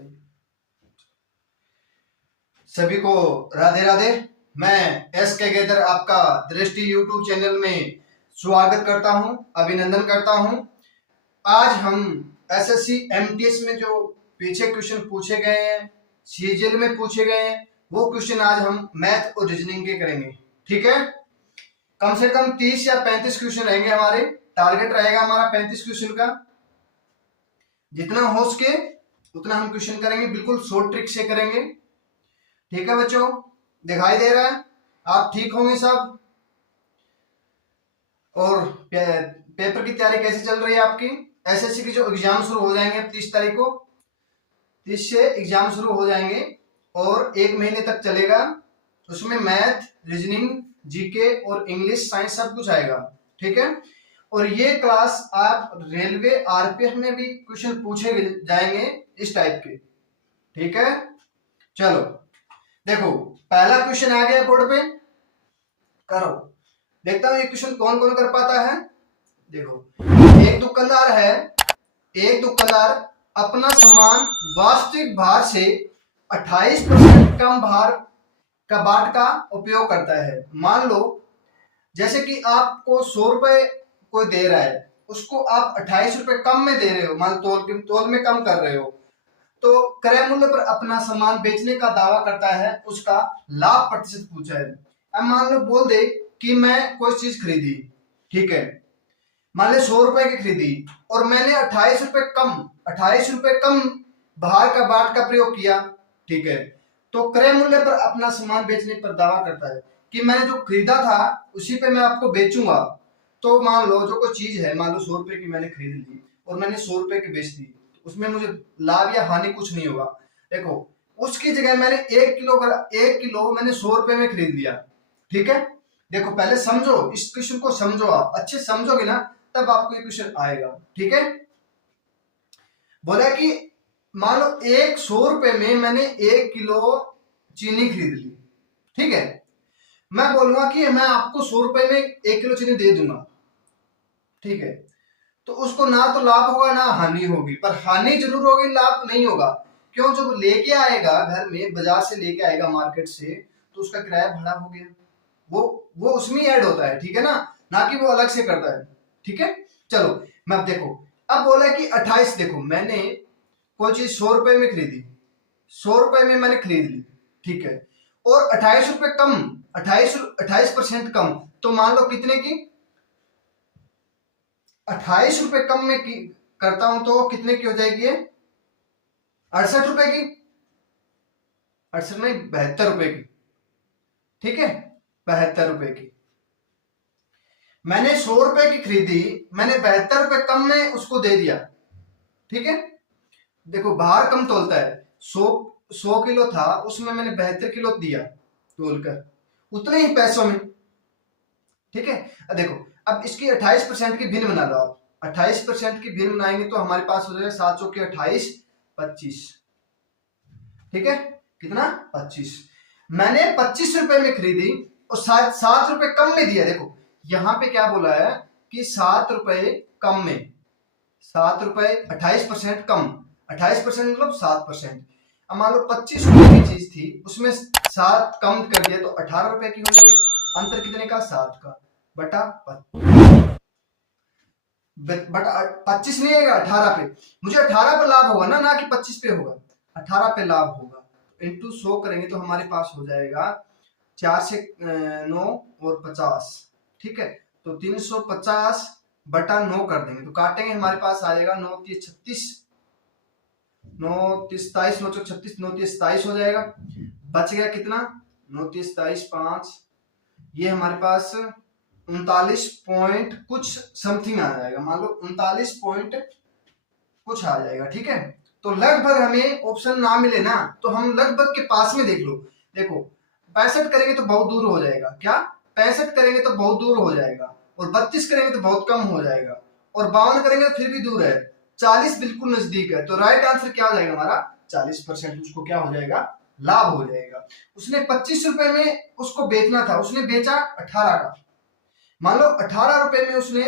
सही। सभी को राधे राधे। मैं एस के गेदर आपका दृष्टि यूट्यूब चैनल में स्वागत करता हूं, अभिनंदन करता हूं। आज हम एसएससी एमटीएस में जो पीछे क्वेश्चन पूछे गए हैं, सीजीएल में पूछे गए हैं, वो क्वेश्चन आज हम मैथ और रीजनिंग के करेंगे। ठीक है, कम से कम 30 या 35 क्वेश्चन रहेंगे। हमारे टारगेट रहेगा हमारा 35 क्वेश्चन का। जितना हो सके उतना हम क्वेश्चन करेंगे, बिल्कुल शॉर्ट ट्रिक से करेंगे। ठीक है बच्चों, दिखाई दे रहा है? आप ठीक होंगे सब? और पेपर की तैयारी कैसे चल रही है आपकी? एसएससी की जो एग्जाम शुरू हो जाएंगे 30 तारीख को, 30 से एग्जाम शुरू हो जाएंगे और 1 महीने तक चलेगा। उसमें मैथ, रीजनिंग, जीके और इंग्लिश, साइंस सब कुछ आएगा। ठीक है, और ये क्लास आप रेलवे आरपीएफ में भी क्वेश्चन पूछे जाएंगे इस टाइप के। ठीक है, चलो देखो, पहला क्वेश्चन आ गया बोर्ड पे, करो। देखता हूं ये क्वेश्चन कौन कौन कर पाता है। देखो, एक दुकानदार अपना सामान वास्तविक भार से 28% कम भार का बाट का उपयोग करता है। मान लो जैसे कि आपको 100 रुपए कोई दे रहा है, उसको आप 28 रुपए कम में दे रहे हो, मान तोल में कम कर रहे हो, तो क्रय मूल्य पर अपना सामान बेचने का दावा करता है, उसका लाभ प्रतिशत पूछा है। अब मान लो बोल दे कि मैं कोई चीज खरीदी, ठीक है, मान लो 100 रुपए की खरीदी और मैंने 28 रुपए कम भार का बाट का प्रयोग किया। ठीक है, तो क्रय मूल्य पर अपना सामान बेचने पर दावा करता है कि मैंने जो खरीदा था उसी पे मैं आपको बेचूंगा। तो मान लो जो कोई चीज है, मान लो 100 रुपए की मैंने खरीद ली और मैंने 100 रुपए की बेच दी, उसमें मुझे लाभ या हानि कुछ नहीं होगा। देखो, उसकी जगह मैंने 1 किलो मैंने 100 रुपए में खरीद लिया। ठीक है, देखो पहले समझो, इस क्वेश्चन को समझो, आप अच्छे समझोगे ना तब आपको ये क्वेश्चन आएगा। ठीक है, बोला कि मान लो 100 रुपए में मैंने 1 किलो चीनी खरीद ली। ठीक है, मैं बोलूंगा कि मैं आपको 100 रुपए में 1 किलो चीनी दे दूंगा। ठीक है, तो उसको ना तो लाभ होगा ना हानि होगी, पर हानि जरूर होगी, लाभ नहीं होगा। क्यों? जब लेके आएगा घर में, बाजार से लेके आएगा मार्केट से, तो उसका किराया भाड़ा हो गया, वो उसमें ऐड होता है। ठीक है ना कि वो अलग से करता है। ठीक है, चलो मैं देखो, अब बोला कि 28, देखो मैंने कोई चीज 100 रुपए में खरीदी, 100 रुपए में मैंने खरीद ली। ठीक है, और 28 रुपए कम, 28% कम, तो मान लो कितने की, 28 रुपए कम में की करता हूं तो कितने की हो जाएगी ये? 68 रुपए की, 68 नहीं 72 रुपए की। ठीक है, 72 रुपए की मैंने 100 रुपए की खरीदी, मैंने 72 रुपए कम में उसको दे दिया। ठीक है, देखो भार कम तोलता है, 100 किलो था, उसमें मैंने 72 किलो दिया तोलकर, उतने ही पैसों में। ठीक है, अब देखो, अब इसकी 28% की भिन्न बना लो आप। 28% की भिन्न बनाएंगे तो हमारे पास हो जाएगा 7 चौके 28, 25। ठीक है, कितना? 25। मैंने 25 रुपए में खरीदी और 7 रुपए कम में दिया। देखो यहां पे क्या बोला है कि 7 रुपए कम में, 7 रुपए 28% कम, 28% मतलब 7%। अब मान लो 25 रुपए की चीज थी, उसमें 7 कम कर दिया तो 18 रुपए की हो जाएगी। अंतर कितने का? 7 का, बटा 25 नहीं आएगा, 18 पे। मुझे 18 पे लाभ होगा ना कि 25 पे होगा, 18 पे लाभ होगा। इंटू 100 करेंगे तो हमारे पास हो जाएगा 4 से 9 और 50। ठीक है, तो 350 बटा 9 कर देंगे तो काटेंगे, हमारे पास आएगा 9 3 36, 9 3 27, 9 36, 9 3 27 हो जाएगा। बच गया कितना? 9 3 27 5, ये हमारे पास 39 पॉइंट कुछ समथिंग आ जाएगा, मान लो 39 पॉइंट कुछ आ जाएगा। ठीक है, तो लगभग हमें ऑप्शन ना मिले ना तो हम लगभग के पास में देख लो। देखो 65 करेंगे तो बहुत दूर हो जाएगा, क्या 65 करेंगे तो बहुत दूर हो जाएगा, और 32 करेंगे तो बहुत कम हो जाएगा, और 52 करेंगे तो फिर भी दूर है, 40 बिल्कुल नजदीक है। तो राइट आंसर क्या हो जाएगा हमारा? 40%। उसको क्या हो जाएगा? लाभ हो जाएगा। उसने 25 रुपए में उसको बेचना था, उसने बेचा 18 का। मान लो 18 रुपए में उसने,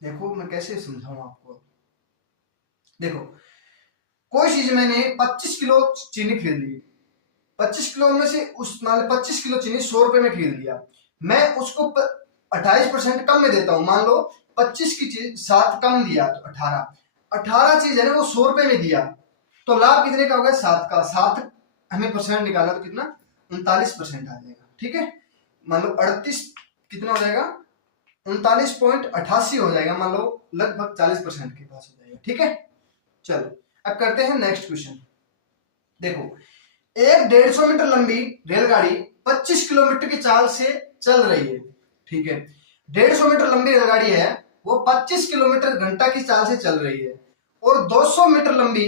देखो मैं कैसे समझाऊं आपको, देखो कोई चीज मैंने 25 किलो चीनी खरीद ली, 25 किलो में से उस मान 25 किलो चीनी 100 रुपए में खरीद लिया, मैं उसको 28% कम में देता हूं। मान लो 25 की चीज 7 कम दिया तो 18 चीज है ना वो 100 रुपए में दिया, तो लाभ कितने का होगा? 7 का। 7 हमें परसेंट निकाला तो कितना? 39% आ जाएगा। ठीक है, मान लो 38 कितना हो जाएगा? 39.88 हो जाएगा, मान लो लगभग 40% के पास हो जाएगा। ठीक है, चलो अब करते हैं नेक्स्ट क्वेश्चन। देखो, एक 150 मीटर लंबी रेलगाड़ी 25 किलोमीटर की चाल से चल रही है। ठीक है, 150 मीटर लंबी रेलगाड़ी है, वो 25 किलोमीटर घंटा की चाल से चल रही है। और 200 मीटर लंबी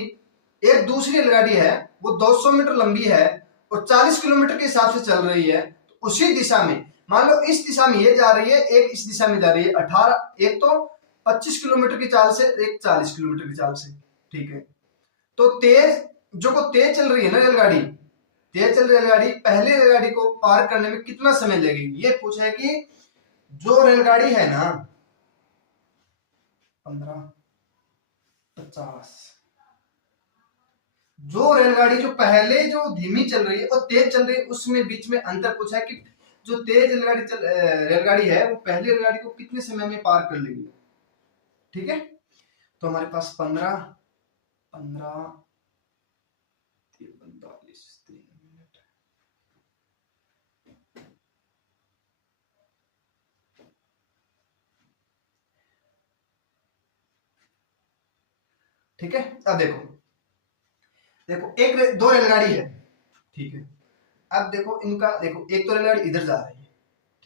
एक दूसरी रेलगाड़ी है, वो 200 मीटर लंबी है और 40 किलोमीटर के हिसाब से चल रही है। तो उसी दिशा में, मान लो इस दिशा में ये जा रही है, एक इस दिशा में जा रही है। 18, एक तो 25 किलोमीटर की चाल से, एक 40 किलोमीटर की चाल से। ठीक है, तो तेज चल रही है ना रेलगाड़ी, तेज चल रही रेलगाड़ी पहली रेलगाड़ी को पार करने में कितना समय लगेगी? ये पूछा है कि जो रेलगाड़ी है ना 15, 50, जो रेलगाड़ी जो पहले जो धीमी चल रही है और तेज चल रही है, उसमें बीच में अंतर पूछा है कि जो तेज रेलगाड़ी है वो पहली रेलगाड़ी को कितने समय में पार कर लेगी। ठीक है, तो हमारे पास 15, 15, 45, 3 मिनट। ठीक है, अब देखो दो रेलगाड़ी है। ठीक है, अब देखो इनका, देखो एक तो रेलगाड़ी इधर जा रही है,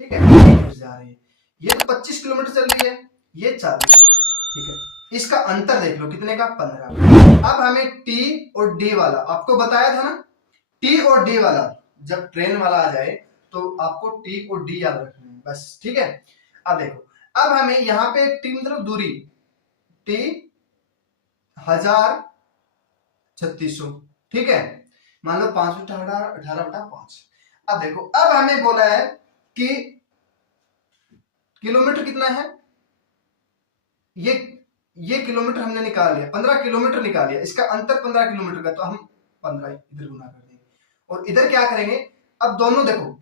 ठीक है, इधर जा रही है, ये तो 25 किलोमीटर चल रही है, ये 40। ठीक है, इसका अंतर देख लो कितने का? 15। अब हमें टी और डी वाला आपको बताया था ना, टी और डी वाला जब ट्रेन वाला आ जाए तो आपको टी और डी याद रखना है बस। ठीक है, अब देखो, अब हमें यहाँ पे टी मतलब दूरी, टी 1000-3600। ठीक है, मान लो 5/18/5। अब देखो, अब हमें बोला है कि किलोमीटर कितना है, ये किलोमीटर हमने निकाल लिया, 15 किलोमीटर निकाल लिया, इसका अंतर 15 किलोमीटर का, तो हम 15 इधर गुना कर देंगे और इधर क्या करेंगे? अब दोनों देखो,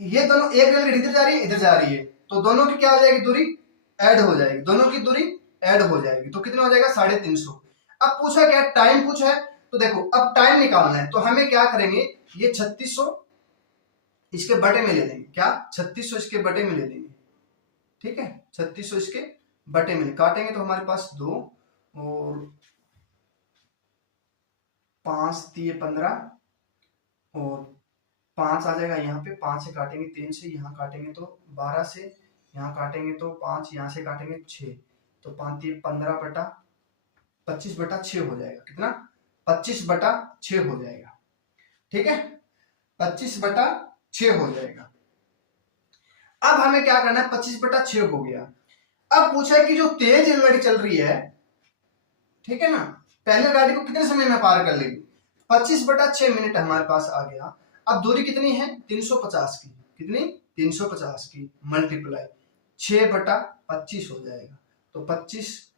ये दोनों एक रेलगाड़ी इधर जा रही है, इधर जा रही है, तो दोनों की क्या हो जाएगी? दूरी ऐड हो जाएगी, दोनों की दूरी ऐड हो जाएगी, तो कितना हो जाएगा? 350। अब पूछा क्या? टाइम पूछा है, तो देखो अब टाइम निकालना है, तो हमें क्या करेंगे? ये 3600 इसके बटे में ले लेंगे। क्या? 3600 इसके बटे में ले लेंगे। ठीक है, 3600 इसके बटे में काटेंगे तो हमारे पास 2 और 5 दिए 15 और 5 आ जाएगा यहाँ पे, 5 से काटेंगे 3 से, यहाँ काटेंगे तो 12 से, यहाँ काटेंगे तो 5, यहाँ से काटेंगे 6, तो 5 दिए 15 बटा 25/6 हो जाएगा। कितना? 25/6 हो जाएगा। ठीक है, 25/6 हो जाएगा। अब हमें क्या करना है? 25/6 हो गया। अब पूछा है कि जो तेज रेलगाड़ी चल रही है, ठीक है ना, पहले गाड़ी को कितने समय में पार कर लेगी? 25/6 मिनट हमारे पास आ गया। अब दूरी कितनी है? 350 की। कितनी? 350 की मल्टीप्लाई 6/25 हो जाएगा, तो 25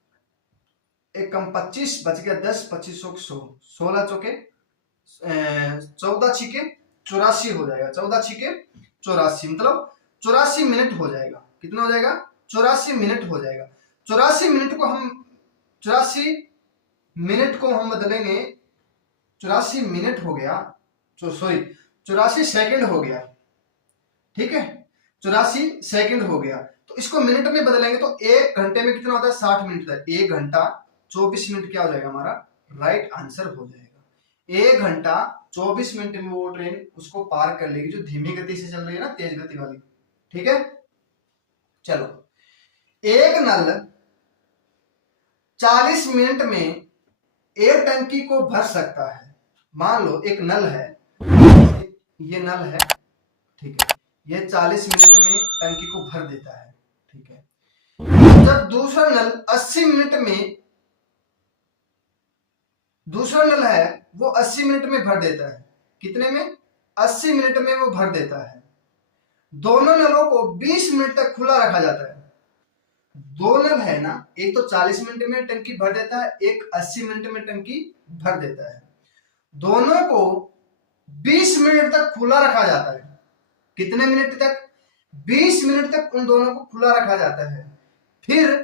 एक कम 25 बच गया 10, 25 100, 16 चौके 14 छिके 84 हो जाएगा, 14 छिके 84 मतलब 84 मिनट हो जाएगा। कितना हो जाएगा? 84 मिनट हो जाएगा। 84 मिनट को हम 84 मिनट को हम बदलेंगे, 84 मिनट हो गया, सॉरी 84 सेकंड हो गया। ठीक है, 84 सेकंड हो गया, तो इसको मिनट में बदलेंगे तो 1 घंटे में कितना होता है? 60 मिनट होता है। 1 घंटा 24 मिनट क्या हो जाएगा? हमारा राइट आंसर हो जाएगा। 1 घंटा 24 मिनट में वो ट्रेन उसको पार कर लेगी जो धीमी गति से चल रही है ना, तेज गति वाली। ठीक है, चलो, एक नल 40 मिनट में एक टंकी को भर सकता है। मान लो एक नल है, ये नल है, ठीक है, ये 40 मिनट में टंकी को भर देता है। ठीक है, जब दूसरा नल 80 मिनट में, दूसरा नल है वो 80 मिनट में भर देता है। कितने में? 80 मिनट में वो भर देता है। दोनों नलों को 20 मिनट तक खुला रखा जाता है। दो नल है ना, एक तो 40 मिनट में टंकी भर देता है, एक 80 मिनट में टंकी भर देता है। दोनों को 20 मिनट तक खुला रखा जाता है। कितने मिनट तक? 20 मिनट तक उन दोनों को खुला रखा जाता है। फिर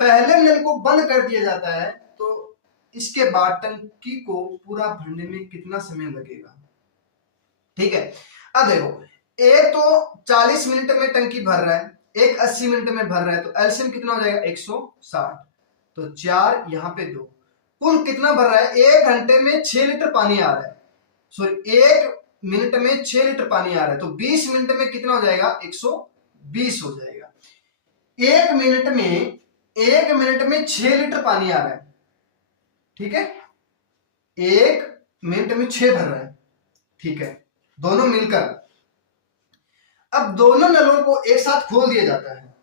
पहले नल को बंद कर दिया जाता है। तो इसके बाद टंकी को पूरा भरने में कितना समय लगेगा? ठीक है, अब देखो, एक तो 40 मिनट में टंकी भर रहा है, एक 80 मिनट में भर रहा है, तो एलसीएम कितना हो जाएगा? 160। तो 4 यहाँ पे 2, कुल कितना भर रहा है? 1 घंटे में 6 लीटर पानी आ रहा है, सॉरी 1 मिनट में 6 लीटर पानी आ रहा है। तो 20 मिनट में कितना हो जाएगा? 120 हो जाएगा। 1 मिनट में 6 लीटर पानी आ रहा है, ठीक है, 1 मिनट में 6 भर रहा है, ठीक है, दोनों मिलकर। अब दोनों नलों को एक साथ खोल दिया जाता है।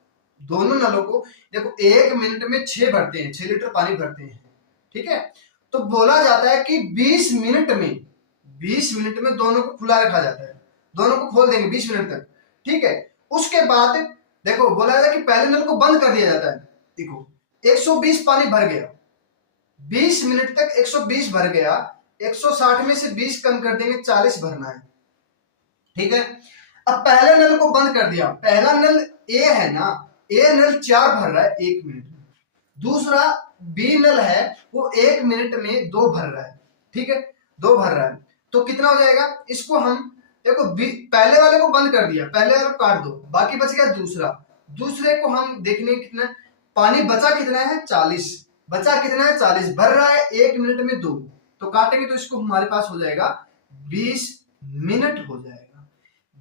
दोनों नलों को देखो, 1 मिनट में 6 भरते हैं, 6 लीटर पानी भरते हैं, ठीक है। तो बोला जाता है कि 20 मिनट में दोनों को खुला रखा जाता है, दोनों को खोल देंगे 20 मिनट तक, ठीक है। उसके बाद देखो बोला जाता है कि पहले नल को बंद कर दिया जाता है। देखो 120 पानी भर गया, 20 मिनट तक 120 भर गया, 160 में से 20 कम कर देंगे, 40 भरना है, ठीक है। अब पहले नल को बंद कर दिया, पहला नल ए है ना, ए नल 4 भर रहा है 1 मिनट में, दूसरा बी नल है वो 1 मिनट में 2 भर रहा है, ठीक है, 2 भर रहा है। तो कितना हो जाएगा? इसको हम देखो, पहले वाले को बंद कर दिया, पहले वाले को काट दो, बाकी बच गया दूसरा। दूसरे को हम देखने कितना पानी बचा, कितना है? 40 बचा, कितना है? 40 भर रहा है 1 मिनट में 2, तो काटेंगे तो इसको हमारे पास हो जाएगा 20 मिनट हो जाएगा।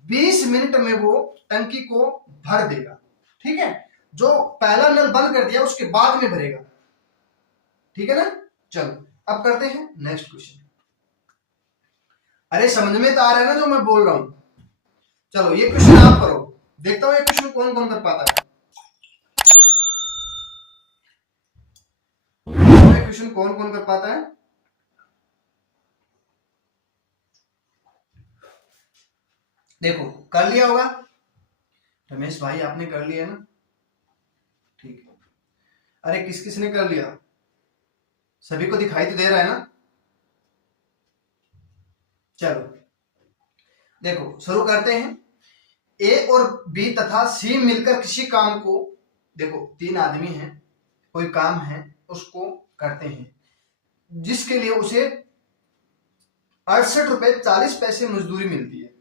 20 मिनट में वो टंकी को भर देगा, ठीक है। जो पहला नल बंद कर दिया उसके बाद में भरेगा, ठीक है ना। चलो अब करते हैं नेक्स्ट क्वेश्चन। अरे समझ में तो आ रहा है ना जो मैं बोल रहा हूं? चलो ये क्वेश्चन आप करो, देखता हूं ये क्वेश्चन कौन कौन कर पाता है। क्वेश्चन कौन कौन कर पाता है? देखो कर लिया होगा रमेश भाई, आपने कर लिया ना, ठीक है। अरे किस किस ने कर लिया? सभी को दिखाई तो दे रहा है ना? चलो देखो शुरू करते हैं। ए और बी तथा सी मिलकर किसी काम को, देखो 3 आदमी हैं, कोई काम है उसको करते हैं, जिसके लिए उसे 68 रुपए 40 पैसे मजदूरी मिलती है।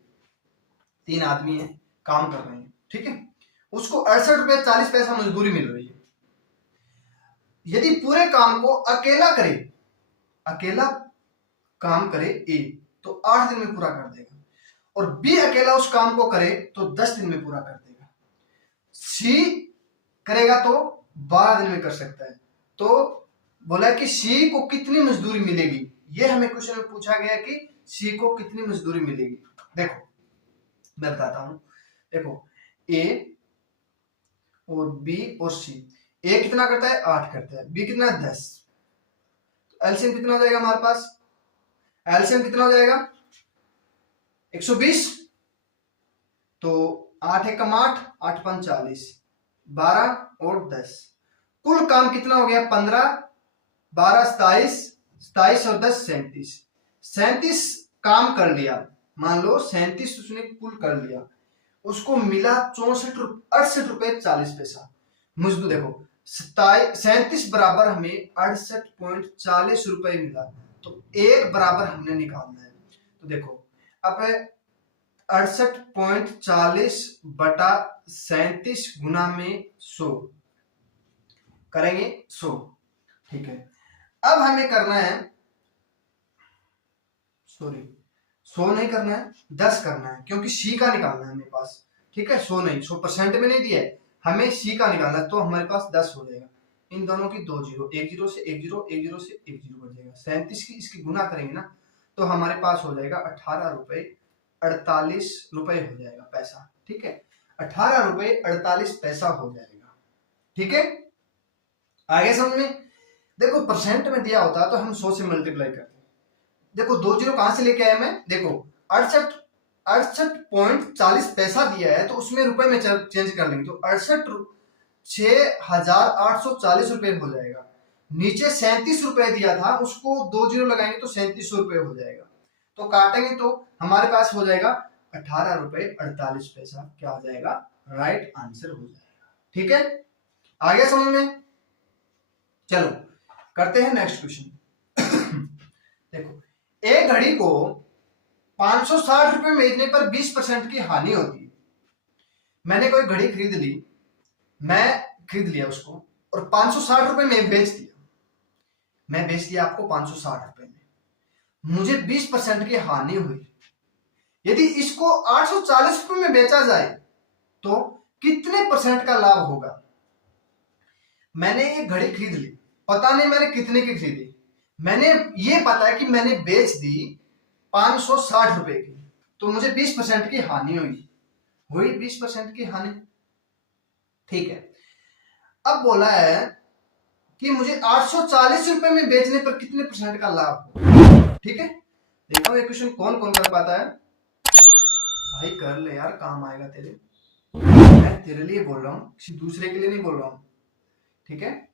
3 आदमी हैं, काम कर रहे हैं, ठीक है, उसको 68 रुपए 40 पैसा मजदूरी मिल रही है। यदि पूरे काम को अकेला काम करे ए, तो 8 दिन में पूरा कर देगा, और बी अकेला उस काम को करे तो 10 दिन में पूरा कर देगा। सी करेगा तो 12 दिन में कर सकता है। तो बोला कि सी को कितनी मजदूरी मिलेगी, ये हमें क्वेश्चन में पूछा गया कि सी को कितनी मजदूरी मिलेगी। देखो मैं बताता हूं, देखो ए और बी और सी, ए कितना करता है? 8 करता है, बी कितना? 10। तो एलसीएम कितना हो जाएगा हमारे पास? एलसीएम कितना हो जाएगा? 120। तो 8 एकम 8, 8 पंच 40, 12 और 10, कुल काम कितना हो गया? 15, 12 27, 27 और 10 37, 37 काम कर लिया। मान लो 37 उसने कुल कर लिया, उसको मिला 68 रुपए 40 पैसा मजदूर। देखो 37 बराबर हमें 68.40 रुपए मिला, तो 1 बराबर हमने निकालना है। तो देखो अब 68.40 बटा 37 गुना में 100 करेंगे, 100, ठीक है। अब हमें करना है, सॉरी 100 नहीं करना है, 10 करना है, क्योंकि सी का निकालना है मेरे पास, ठीक है। 100 नहीं, 100% में नहीं दिया है, हमें सी का निकालना है, तो हमारे पास 10 हो जाएगा। इन दोनों की 2 जीरो, 1 जीरो से 1 जीरो, 1 जीरो से 1 जीरो बढ़ जाएगा। 37 की इसकी गुना करेंगे ना, तो हमारे पास हो जाएगा 18 रुपए 48 रुपए हो जाएगा पैसा, ठीक है। 18 रुपए 48 पैसा हो जाएगा, ठीक है। आगे समझ में? देखो परसेंट में दिया होता तो हम 100 से मल्टीप्लाई करते। देखो 2 जीरो कहां से लेके आया मैं? देखो 68.40 पैसा दिया है, तो उसमें रुपए में चेंज कर लेंगे, तो 68 6,840 रुपए हो जाएगा। नीचे 37 रुपए दिया था, उसको 2 जीरो लगाएंगे तो 3700 रुपए हो जाएगा। तो काटेंगे तो हमारे पास हो जाएगा 18 रुपए 48 पैसा। क्या हो जाएगा? राइट आंसर हो जाएगा। ठीक है, आ गया समझ में? चलो करते हैं नेक्स्ट क्वेश्चन। देखो, एक घड़ी को 560 रुपए में बेचने पर 20% की हानि होती है। मैंने कोई घड़ी खरीद ली, मैं खरीद लिया उसको और 560 रुपए में बेच दिया। मैं बेच दिया आपको 560 रुपए में, मुझे 20% की हानि हुई। यदि इसको 840 रुपए में बेचा जाए तो कितने परसेंट का लाभ होगा? मैंने ये घड़ी खरीद ली, पता नहीं मैंने कितने की खरीदी, मैंने ये पता है कि मैंने बेच दी 560 रुपए की, तो मुझे 20% की हानि हुई 20% की हानि। ठीक है, अब बोला है कि मुझे 840 रुपए में बेचने पर कितने परसेंट का लाभ होगा। ठीक है, देखो ये क्वेश्चन कौन कौन कर पाता है? भाई कर ले यार, काम आएगा तेरे। मैं तेरे लिए बोल रहा हूं, किसी दूसरे के लिए नहीं बोल रहा हूं। ठीक है,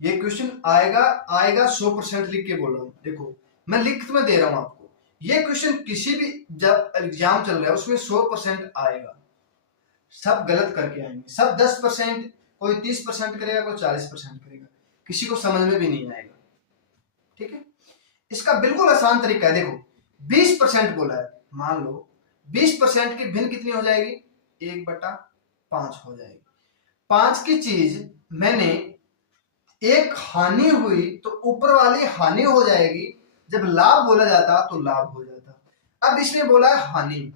ये क्वेश्चन आएगा 100% लिख के बोल रहा हूं। देखो मैं लिख में दे रहा हूं आपको, ये क्वेश्चन किसी भी जब एग्जाम चल रहा है उसमें 100% आएगा। सब गलत करके आएंगे, सब 10%, कोई 30% करेगा, कोई 40% करेगा, किसी को समझ में भी नहीं आएगा। ठीक है, इसका बिल्कुल आसान तरीका है। देखो 20% बोला है, मान लो 20% की भिन्न कितनी हो जाएगी? 1/5 हो जाएगी। 5 की चीज मैंने एक हानि हुई तो ऊपर वाली हानि हो जाएगी, जब लाभ बोला जाता तो लाभ हो जाता। अब इसमें बोला है हानि,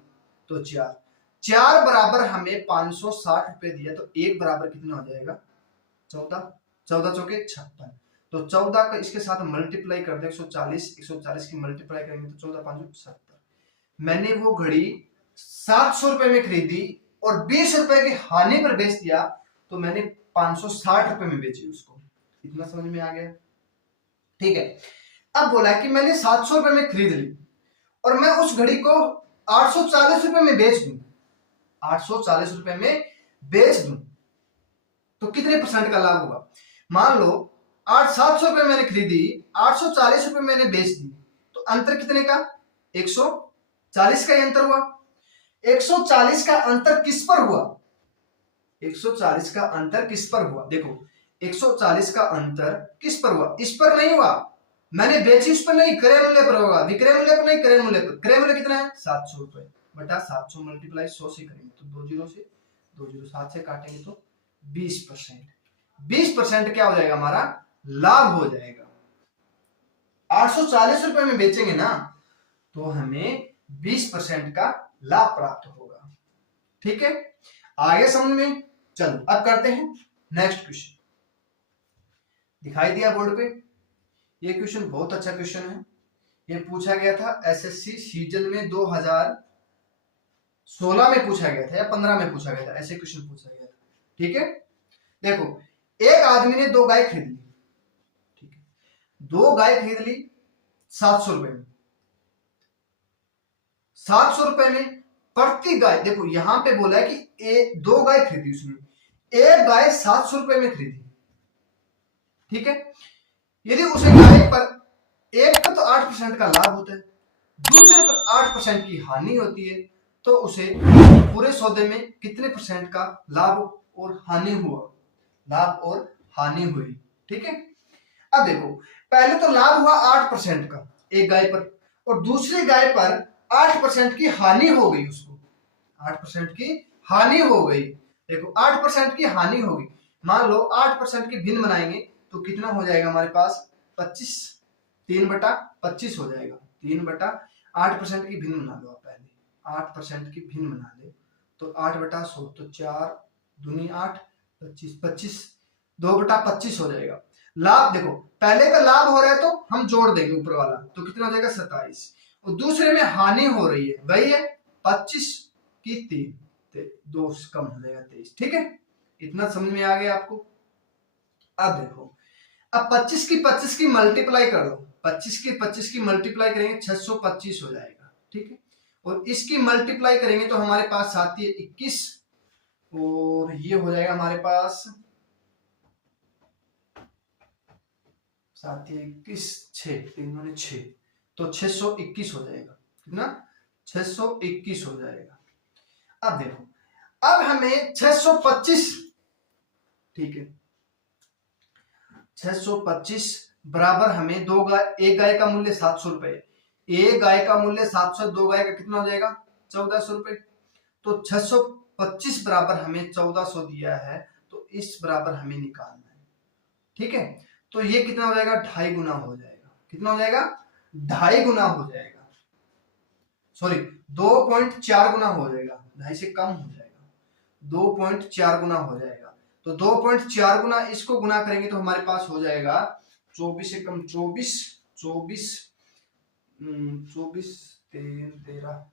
तो 4 बराबर हमें 560 रुपए दिया, तो 1 बराबर कितना हो जाएगा? 14, 14 चौके 56, तो 14 का इसके साथ मल्टीप्लाई कर दे 140 की मल्टीप्लाई करेंगे तो 14 5 70। मैंने वो घड़ी 700 रुपए में खरीदी और 20 रुपए की हानि पर बेच दिया, तो मैंने 560 रुपए में बेची उसको। इतना समझ में आ गया? ठीक है, अब बोला है कि मैंने 700 रुपए में खरीद ली और मैं उस घड़ी को 840 रुपए में बेच दूं, 840 रुपए में बेच दूं, तो कितने परसेंट का लाभ होगा? मान लो 700 रुपए मैंने खरीदी, 840 रुपए मैंने बेच दी, तो अंतर कितने का? 140 का अंतर हुआ। 140 का अंतर किस पर हुआ? 140 का अंतर किस पर हुआ? देखो 140 का अंतर किस पर हुआ? इस पर नहीं हुआ, मैंने बेची उस पर नहीं, क्रय मूल्य पर होगा। विक्रय मूल्य पर नहीं, क्रय मूल्य पर। क्रय मूल्य कितना है? 700 रुपए बटा 700 मल्टीप्लाई 100 से करेंगे तो 2 जीरो से 7 से काटेंगे तो 20%। 20% क्या हो जाएगा? हमारा लाभ हो जाएगा। 840 रुपए में बेचेंगे ना, तो हमें 20% का लाभ प्राप्त होगा। ठीक है, आगे समझ में? चलो अब करते हैं नेक्स्ट क्वेश्चन। दिखाई दिया बोर्ड पे? ये क्वेश्चन बहुत अच्छा क्वेश्चन है। ये पूछा गया था एसएससी सीजल में 2016 में पूछा गया था या 15 में पूछा गया था, ऐसे क्वेश्चन पूछा गया था। ठीक है, देखो एक आदमी ने 2 गाय खरीद ली। ठीक है, 2 गाय खरीद ली 700 रुपए में। 700 रुपए में प्रति गाय, देखो यहां पे बोला है कि 2 गाय खरीदी उसने, एक गाय 700 रुपए में खरीदी। ठीक है, यदि उसे गाय पर एक पर तो 8% का लाभ होता है, दूसरे पर 8% की हानि होती है, तो उसे पूरे सौदे में कितने परसेंट का लाभ और हानि हुआ? लाभ और हानि हुई। ठीक है, अब देखो पहले तो लाभ हुआ 8% का एक गाय पर, और दूसरी गाय पर 8% की हानि हो गई, उसको 8% की हानि हो गई। देखो 8% की हानि होगी, मान लो 8% की भिन्न बनाएंगे तो कितना हो जाएगा हमारे पास? 25, 3/25 हो जाएगा। 3/8% की भिन्न बना लो आप, पहले 8% की भिन्न बना ले तो 8/100, तो 4 दूनी 8, 25, 25 2/25 हो जाएगा। लाभ देखो पहले का लाभ हो रहा है तो हम जोड़ देंगे ऊपर वाला, तो कितना हो जाएगा? 27, और दूसरे में हानि हो रही है, वही है 25 की 3, 2 कम हो जाएगा 23। ठीक है, इतना समझ में आ गया आपको? अब देखो, अब 25 की मल्टीप्लाई कर लो, 25 की मल्टीप्लाई करेंगे 625 हो जाएगा। ठीक है, और इसकी मल्टीप्लाई करेंगे तो हमारे पास आती है 21, और ये हो जाएगा हमारे पास 7 या 21, 6, 3 दूनी 6, तो 621 हो जाएगा। कितना? 621 हो जाएगा। अब देखो, अब हमें 625, ठीक है, 625 बराबर हमें दो गाय, एक गाय का मूल्य 700 रुपए, एक गाय का मूल्य 700, दो गाय का कितना हो जाएगा? 1400 रुपए। तो 625 बराबर हमें 1400 दिया है, तो इस बराबर हमें निकालना है। ठीक है, तो ये कितना हो जाएगा? 2.5 गुना हो जाएगा। कितना हो जाएगा? 2.5 गुना हो जाएगा, सॉरी 2.4 गुना हो जाएगा, 2.5 से कम हो जाएगा, 2.4 गुना हो जाएगा। तो 2.4 गुना इसको गुना करेंगे तो हमारे पास हो जाएगा 24 से कम 24, 24 24 3 13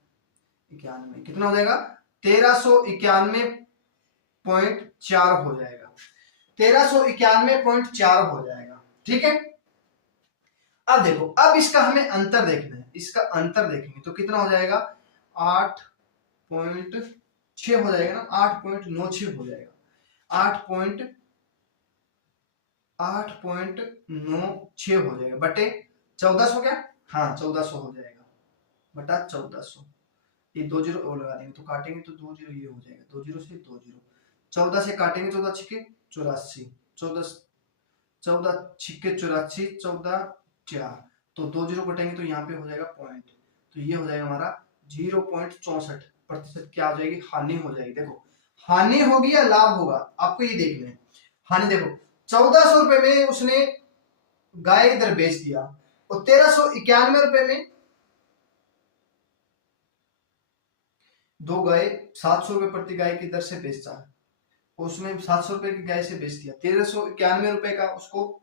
91, कितना हो जाएगा? 1391.4 हो जाएगा, 1391.4 हो जाएगा। ठीक है, अब देखो, अब इसका हमें अंतर देखना है, इसका अंतर देखेंगे तो कितना हो जाएगा? 8.6 हो जाएगा ना, 8.96 हो जाएगा, 8.96 हो जाएगा बटे 1400, क्या? हाँ 1400 हो जाएगा बटा 1400। ये 2 जीरो और लगा देंगे तो काटेंगे तो 2 जीरो ये हो जाएगा, 2 जीरो से 2 जीरो, 14 से काटेंगे 14 छिके 84, 14 छिके 84, 14 4, तो 2 जीरो कटेंगे तो यहाँ पे हो जाएगा पॉइंट, तो ये हो जाएगा हमारा 0.64% क्या हो जाएगी? हानि हो जाएगी। देखो, हानि होगी या लाभ होगा, आपको ये देखना है। हानि देखो, 1400 रुपए में उसने गाय की दर बेच दिया और 1391 रुपए में दो गाय 700 रुपए प्रति गाय की दर से बेचता है, उसने 700 रुपए की गाय से बेच दिया, 1391 रुपए का उसको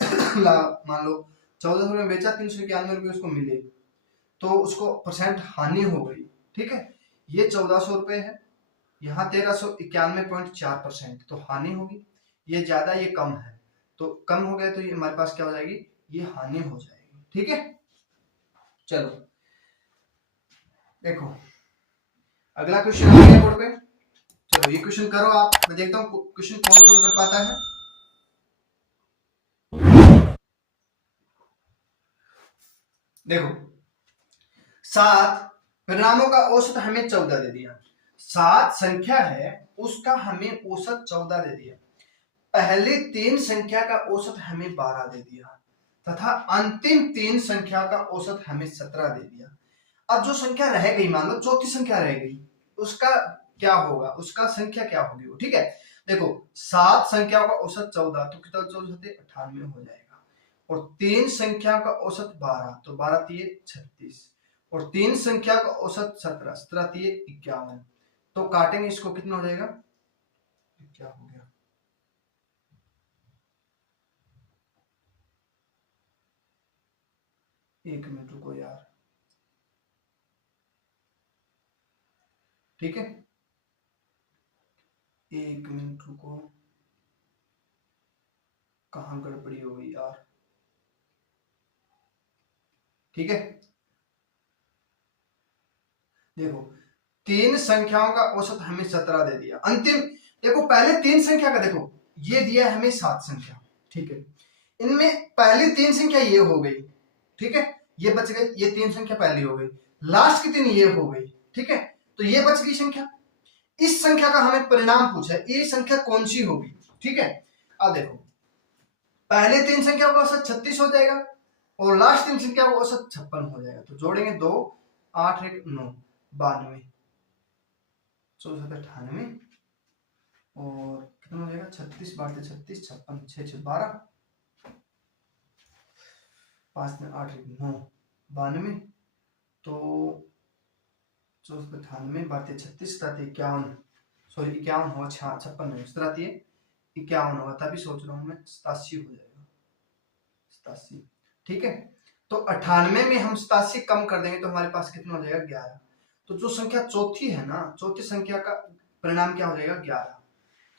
मान लो 1400 में बेचा, 391 रुपए उसको मिले, तो उसको परसेंट हानि हो गई। ठीक है, ये 1400 रुपए है, यहाँ 1391.4%, तो हानि होगी। ये ज्यादा ये कम है, तो कम हो गया तो ये हमारे पास क्या हो जाएगी? ये हानि हो जाएगी। ठीक है, चलो देखो अगला क्वेश्चन आ गया बोर्ड पे। चलो ये क्वेश्चन करो आप, मैं देखता हूँ क्वेश्चन कौन कौन कर पाता है। देखो, 7 परिणामों का औसत हमें 14 दे दिया, 7 संख्या है उसका हमें औसत 14 दे दिया, पहले 3 संख्या का औसत हमें 12 दे दिया तथा अंतिम 3 संख्या का औसत हमें 17 दे दिया। अब जो संख्या रह गई, मान लो चौथी संख्या रह गई, उसका क्या होगा? उसका संख्या क्या होगी वो? ठीक है, देखो 7 संख्याओं का औसत 14, तो कितना 14 98 हो जाएगा, और 3 संख्या का औसत 12, तो 12 तिये 36, और 3 संख्या का औसत 17, 17 तिये 51, तो काटेंगे इसको, कितना हो जाएगा? क्या हो गया? एक मिनट रुको यार, ठीक है, एक मिनट रुको, कहाँ गड़बड़ी हो गई यार। ठीक है, देखो 3 संख्याओं का औसत हमें 17 दे दिया, अंतिम देखो पहले 3 संख्या का देखो ये दिया हमें 7 संख्या, ठीक है, इनमें पहली 3 संख्या ये हो गई, ठीक है, ये बच गई, ये 3 संख्या पहली हो गई, लास्ट की 3 ये हो गई, ठीक है, तो ये बच गई संख्या। इस संख्या का हमें परिणाम पूछा है, ये संख्या कौन सी होगी? ठीक है, अब देखो पहले 3 संख्या का औसत 36 हो जाएगा और लास्ट 3 संख्या का औसत 56 हो जाएगा, तो जोड़ेंगे 2 8 1 9 92 64 98 और कितना हो जाएगा? 36 बारह 36 56 6 6 12 5 में 8 1 9 92, तो 94 बारह 36 51, सॉरी 51 होगा, 56 नहीं 51 होगा, तभी सोच रहा हूँ मैं 87 हो जाएगा, 87। ठीक है, तो 98 में हम 87 कम कर देंगे तो हमारे पास कितना हो जाएगा? 11। तो जो संख्या चौथी है ना, चौथी संख्या का परिणाम क्या हो जाएगा? 11।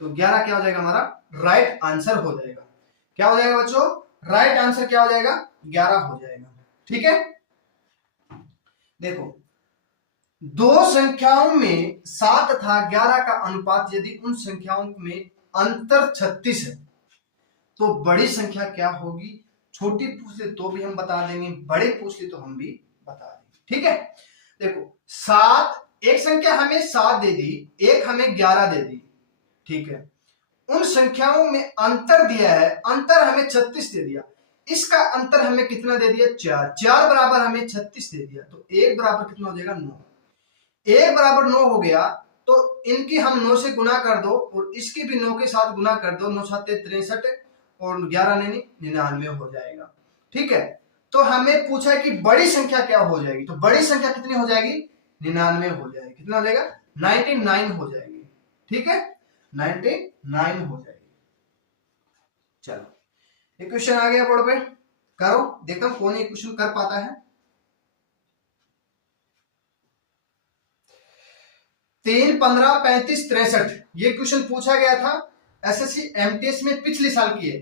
तो 11 क्या हो जाएगा? हमारा राइट आंसर हो जाएगा। क्या हो जाएगा बच्चों? राइट आंसर क्या हो जाएगा? 11 हो जाएगा। ठीक है, देखो दो संख्याओं में 7 तथा 11 का अनुपात यदि उन संख्याओं में अंतर 36 है तो बड़ी संख्या क्या होगी, छोटी पूछ ले तो भी हम बता देंगे, बड़े पूछ ले तो हम भी बता देंगे। ठीक है, देखो 7, एक संख्या हमें 7 दे दी, एक हमें 11 दे दी। ठीक है, उन संख्याओं में अंतर दिया है, अंतर हमें 36 दे दिया, इसका अंतर हमें कितना दे दिया 4, 4 बराबर हमें 36 दे दिया, तो 1 बराबर कितना हो जाएगा 9, 1 बराबर 9 हो गया, तो इनकी हम 9 से गुना कर दो और इसकी भी 9 के साथ गुना कर दो, 9 7 63 और 11 99 हो जाएगा। ठीक है, तो हमें पूछा है कि बड़ी संख्या क्या हो जाएगी, तो बड़ी संख्या कितनी हो जाएगी 99 हो जाएगी, कितना हो जाएगा 99 हो जाएगी। ठीक है, 99 हो जाएगी। चलो एक क्वेश्चन आ गया बोर्ड पे, करो देखता हूं कौन ये क्वेश्चन कर पाता है। 3 15 35 63 ये क्वेश्चन पूछा गया था एसएससी एमटीएस में पिछले साल की है,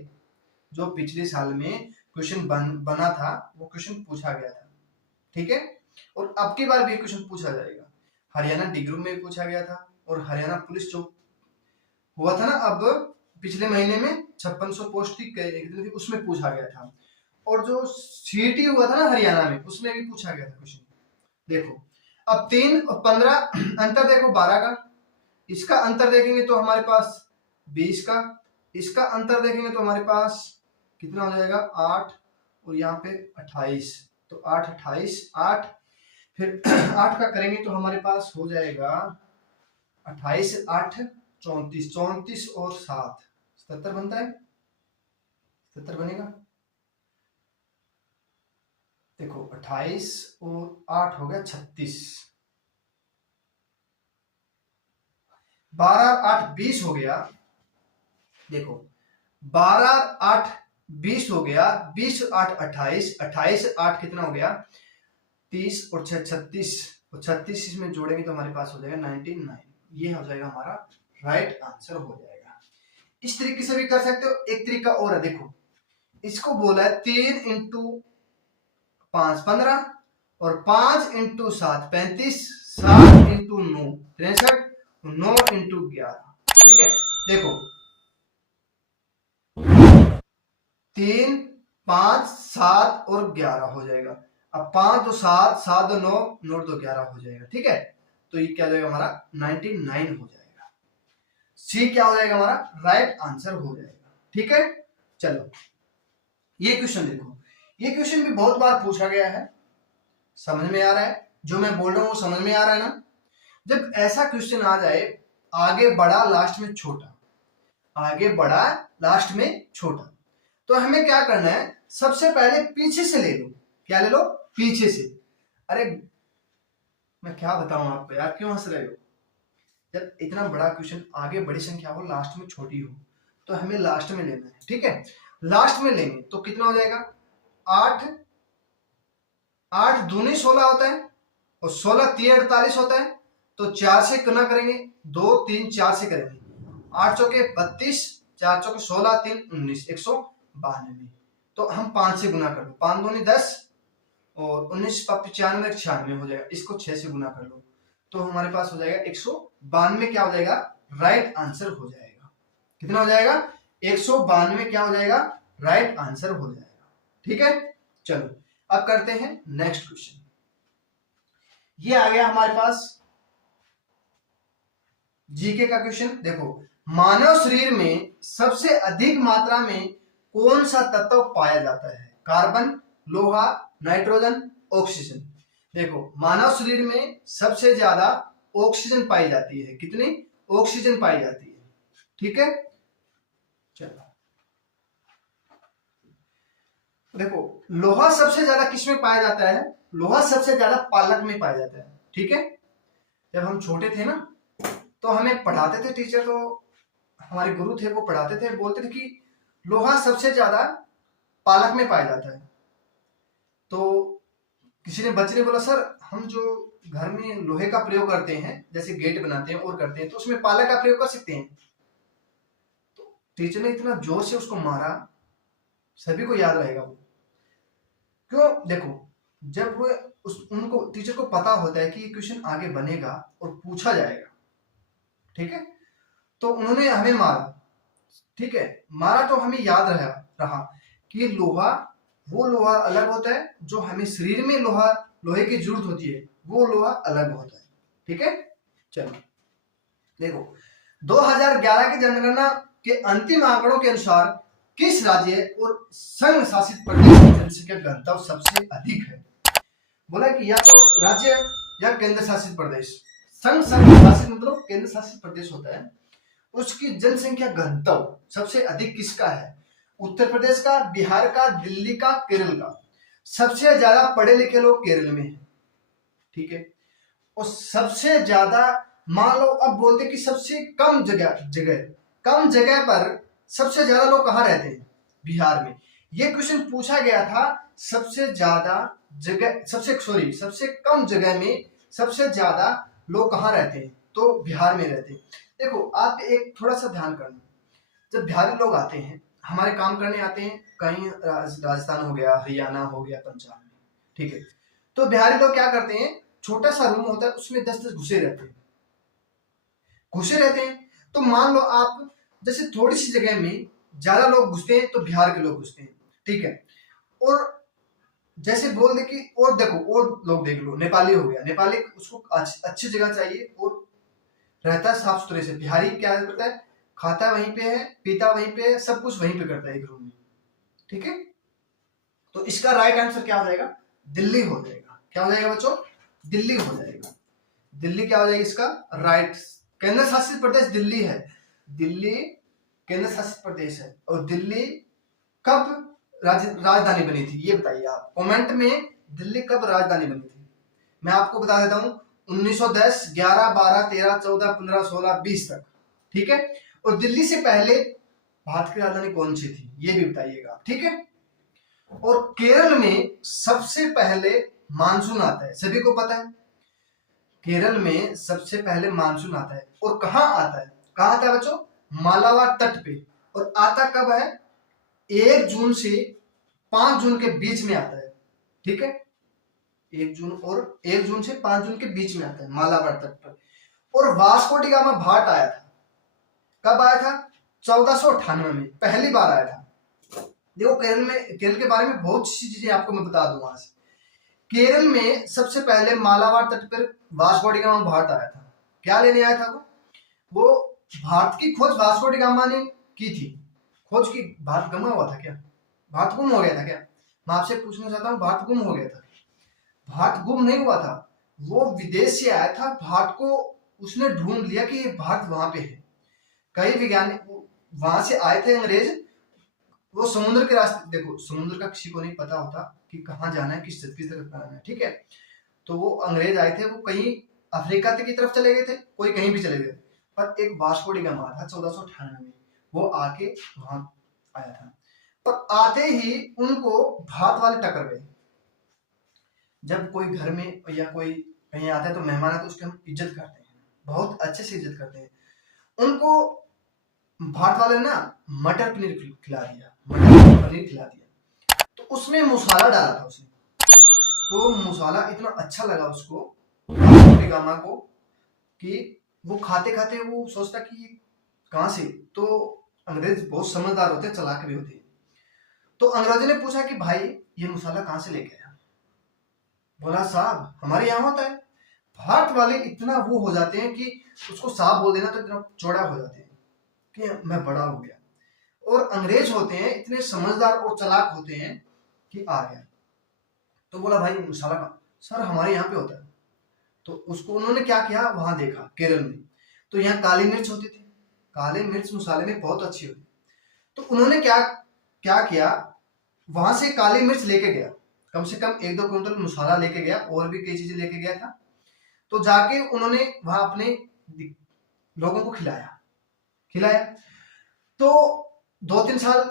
जो पिछले साल में क्वेश्चन बना था वो क्वेश्चन पूछा गया था। ठीक है, और अब की बार भी क्वेश्चन पूछा जाएगा। हरियाणा डी ग्रुप में भी पूछा गया था और हरियाणा पुलिस जो हुआ था ना अब पिछले महीने में 5600 पोस्ट थी उसमें पूछा गया था, और जो सीईटी हुआ था ना हरियाणा में उसमें भी पूछा गया था क्वेश्चन। देखो अब 3 और 15 अंतर देखो 12 का, इसका अंतर देखेंगे तो हमारे पास 20 का, इसका अंतर देखेंगे तो हमारे पास कितना हो जाएगा 8 और यहाँ पे 28, तो 8 28 8 फिर 8 का करेंगे तो हमारे पास हो जाएगा 28 8 34, 34 और 7 77 बनता है, 77 बनेगा। देखो 28 और 8 हो गया 36, 12 8 20 हो गया। देखो 12 8 20 हो गया, 20 8 28, 28 8 कितना हो गया 30 और 6 36, और 36 इसमें जोड़ेंगे तो हमारे पास हो जाएगा 99, ये हो जाएगा हमारा राइट आंसर हो जाएगा। इस तरीके से भी कर सकते हो। एक तरीका और है, देखो इसको बोला है 3 इंटू 5 15 और 5 इंटू 7 35, 7 इंटू 9 63, 9 इंटू 11। ठीक है, देखो 3 5 7 और 11 हो जाएगा। अब 5 2 7 7 2 9 9 2 11 हो जाएगा। ठीक है, तो ये क्या हो जाएगा हमारा 99 हो जाएगा। सी क्या हो जाएगा हमारा राइट आंसर हो जाएगा। ठीक है, चलो ये क्वेश्चन देखो, ये क्वेश्चन भी बहुत बार पूछा गया है, समझ में आ रहा है जो मैं बोल रहा हूं वो समझ में आ रहा है ना। जब ऐसा क्वेश्चन आ जाए आगे बड़ा लास्ट में छोटा, आगे बड़ा लास्ट में छोटा, तो हमें क्या करना है सबसे पहले पीछे से ले लो। क्या ले लो पीछे से। अरे मैं क्या बताऊं आपको यार, क्यों हंस रहे हो। जब इतना बड़ा क्वेश्चन आगे बड़ी संख्या हो लास्ट में छोटी हो तो हमें लास्ट में लेना है। ठीक है, लास्ट में लेंगे तो कितना हो जाएगा 8 8 दूनी 16 होता है और 16 3 48 होता है, तो 4 से गुना करेंगे 2 3 4 से करेंगे, 8 चौके 32, 4 चौके 16 3 19 192, तो हम 5 से गुना कर लो, 5 दूनी 10 और 19 95 96 हो जाएगा, इसको 6 से गुना कर लो तो हमारे पास हो जाएगा 192। क्या हो जाएगा राइट आंसर हो जाएगा। कितना हो जाएगा 192 क्या हो जाएगा राइट आंसर हो जाएगा। ठीक है, चलो अब करते हैं नेक्स्ट क्वेश्चन। ये आ गया हमारे पास जीके का क्वेश्चन। देखो मानव शरीर में सबसे अधिक मात्रा में कौन सा तत्व पाया जाता है, कार्बन लोहा नाइट्रोजन ऑक्सीजन। देखो मानव शरीर में सबसे ज्यादा ऑक्सीजन पाई जाती है, कितनी ऑक्सीजन पाई जाती है। ठीक है, चलो देखो लोहा सबसे ज्यादा किसमें पाया जाता है, लोहा सबसे ज्यादा पालक में पाया जाता है। ठीक है, जब हम छोटे थे ना तो हमें पढ़ाते थे टीचर, तो हमारे गुरु थे वो पढ़ाते थे, बोलते थे कि लोहा सबसे ज्यादा पालक में पाया जाता है। तो किसी ने बच्चे ने बोला सर हम जो घर में लोहे का प्रयोग करते हैं जैसे गेट बनाते हैं और करते हैं तो उसमें पालक का प्रयोग कर सकते हैं। तो टीचर ने इतना जोर से उसको मारा, सभी को याद रहेगा वो। क्यों, देखो जब वो उनको टीचर को पता होता है कि ये क्वेश्चन आगे बनेगा और पूछा जाएगा, ठीक है, तो उन्होंने हमें मारा। ठीक है, मारा तो हमें याद रहा कि लोहा वो लोहा अलग होता है, जो हमें शरीर में लोहे की जरूरत होती है वो लोहा अलग होता है। ठीक है, चलो देखो 2011 की जनगणना के अंतिम आंकड़ों के अनुसार किस राज्य और संघ शासित प्रदेश की जनसंख्या घनत्व सबसे अधिक है? बोला कि या तो राज्य या केंद्र शासित प्रदेश। संघ शासित मतलब केंद्र शासित प्रदेश होता है, उसकी जनसंख्या घनत्व सबसे अधिक किसका है? उत्तर प्रदेश का, बिहार का, दिल्ली का, केरल का। सबसे ज्यादा पढ़े लिखे लोग केरल में हैं। ठीक है, और सबसे ज्यादा मान लो अब बोलते कि सबसे कम कम जगह पर सबसे ज्यादा लोग कहाँ रहते हैं? बिहार में। ये क्वेश्चन पूछा गया था, सबसे ज्यादा जगह सबसे कम जगह में सबसे ज्यादा लोग कहाँ रहते हैं? तो बिहार में रहते हैं। देखो आप एक थोड़ा सा ध्यान करना, जब बिहारी लोग आते हैं हमारे काम करने आते हैं, कहीं राजस्थान हो गया, हरियाणा हो गया, पंजाब में, ठीक है, तो बिहारी लोग क्या करते हैं, छोटा सा रूम होता है उसमें 10-10 घुसे रहते हैं। तो मान लो आप जैसे थोड़ी सी जगह में ज्यादा लोग घुसते हैं तो बिहार के लोग घुसते हैं। ठीक है, और जैसे बोल दे कि और देखो और लोग देख लो, नेपाली हो गया, नेपाली उसको अच्छी जगह चाहिए और रहता है साफ सुथरे से। बिहारी क्या करता है, खाता वहीं पे है, पीता वहीं पे है, सब कुछ वहीं पे करता है एक रूम में। ठीक है, तो इसका राइट आंसर क्या हो जाएगा? दिल्ली हो जाएगा। क्या हो जाएगा बच्चों? दिल्ली हो जाएगा। दिल्ली क्या हो जाएगा इसका राइट? केंद्र शासित प्रदेश दिल्ली है, दिल्ली केंद्र शासित प्रदेश है। और दिल्ली कब राजधानी बनी थी ये बताइए आप कमेंट में, दिल्ली कब राजधानी बनी थी? मैं आपको बता देता हूं 1910, 11, 12, 13, 14, 15, 16, 20 तक। ठीक है, और दिल्ली से पहले भारत की राजधानी कौन सी थी ये भी बताइएगा। ठीक है, और केरल में सबसे पहले मानसून आता है, सभी को पता है केरल में सबसे पहले मानसून आता है। और कहां आता है? कहां आता है बच्चों? मालाबार तट पे। और आता कब है? 1 जून से 5 जून के बीच में आता है। ठीक है, 1 जून से 5 जून के बीच में आता है मालाबार तट पर। और वास्को डी गामा भारत आया था, कब आया था? 1498 में पहली बार आया था। देखो केरल के बारे में बहुत सी चीजें आपको मैं बता दूं। आज केरल में सबसे पहले मालाबार तट पर वास्को डी गामा भारत आया था। क्या लेने आया था वो भारत की खोज वास्को डी गामा ने की थी। खोज की, भारत गमा हुआ था क्या? भारत गुम हो गया था क्या? मैं आपसे पूछना चाहता हूँ, भारत गुम हो गया था? भारत गुम नहीं हुआ था, वो विदेश से आया था, भारत को उसने ढूंढ लिया कि ये भारत वहां पे है। कई वैज्ञानिक वहां से आए थे अंग्रेज, वो समुद्र के रास्ते, देखो समुद्र का किसी को नहीं पता होता कि कहाँ जाना है, किस तरफ जाना है। ठीक है, तो वो अंग्रेज आए थे, वो कहीं अफ्रीका की तरफ चले गए थे, कोई कहीं भी चले गए, पर एक वास्को डी गामा था 1498 में, वो आके वहां आया था। पर आते ही उनको भारत वाले टक्कर गए। जब कोई घर में या कोई कहीं आता है तो मेहमान आता है तो उसकी हम इज्जत करते हैं, बहुत अच्छे से इज्जत करते हैं। उनको भारत वाले ना मटर पनीर खिला दिया, मटर पनीर खिला दिया। तो उसमें मसाला डाला था उसने, तो मसाला इतना अच्छा लगा उसको गामा को कि वो खाते खाते वो सोचता कि कहां से, तो अंग्रेज बहुत समझदार होते, चालाक भी होते। तो अंग्रेजों ने पूछा कि भाई ये मसाला कहां से लेके आया? बोला साहब हमारे यहाँ होता है। भारत वाले इतना वो हो जाते हैं कि उसको साहब बोल देना तो इतना चौड़ा हो जाते हैं कि मैं बड़ा हो गया। और अंग्रेज होते हैं इतने समझदार और चालाक होते हैं कि आ गया। तो बोला भाई मसाला का, सर हमारे यहाँ पे होता है। तो उसको उन्होंने क्या किया, वहां देखा केरल में तो यहाँ काली मिर्च होती थी, काली मिर्च मसाले में बहुत अच्छी होती। तो उन्होंने क्या क्या किया, वहां से काली मिर्च लेके गया, कम से कम 1-2 क्विंटल मसाला लेके गया, और भी कई चीजें लेके गया था। तो जाके उन्होंने वहां अपने लोगों को खिलाया। तो 2-3 साल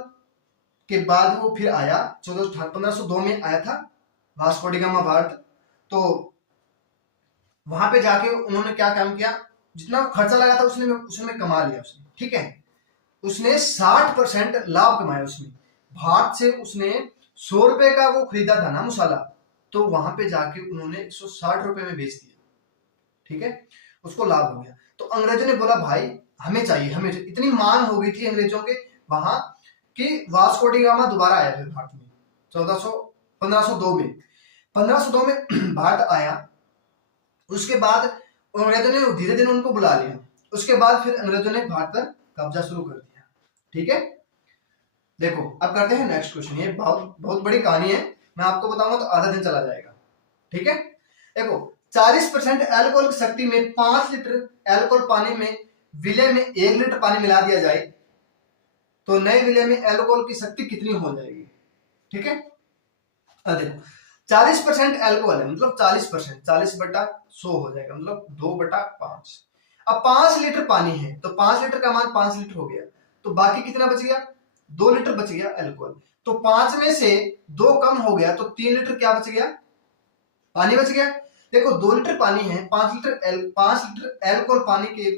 के बाद वो फिर आया, 1502 में आया था वास्को डी गामा भारत। तो वहां पे जाके उन्होंने क्या काम किया, जितना खर्चा लगा था उसने कमा लिया उसने। ठीक है, उसने 60% लाभ कमाया उसमें। भारत से उसने 100 रुपए का वो खरीदा था ना मसाला, तो वहां पे जाके उन्होंने 160 रुपए में बेच दिया। ठीक है, उसको लाभ हो गया। तो अंग्रेजों ने बोला भाई हमें चाहिए, हमें इतनी मांग हो गई थी अंग्रेजों के वहां कि वास्को डी गामा दोबारा आया फिर भारत में। 1502 में 1502 में भारत आया। उसके बाद अंग्रेजों ने धीरे धीरे उनको बुला लिया। उसके बाद फिर अंग्रेजों ने भारत पर कब्जा शुरू कर दिया। ठीक है, देखो अब करते हैं नेक्स्ट क्वेश्चन। ये बहुत बहुत बड़ी कहानी है, मैं आपको बताऊंगा तो आधा दिन चला जाएगा। ठीक है, देखो 40% एल्कोहल की शक्ति में 5 लीटर एल्कोहल पानी में विलय में 1 लीटर पानी मिला दिया जाए तो नए विलय में एल्कोहल की शक्ति कितनी हो जाएगी। ठीक है, देखो 40% एल्कोहल है मतलब 40%, 40/100 हो जाएगा मतलब 2/5। अब 5 लीटर पानी है तो 5 लीटर का मान 5 लीटर हो गया, तो बाकी कितना बच गया, 2 लीटर बच गया एल्कोहल। तो 5 में से 2 कम हो गया तो 3 लीटर क्या बच गया, पानी बच गया। देखो 2 लीटर पानी है, 5 लीटर एल्कोहल पानी के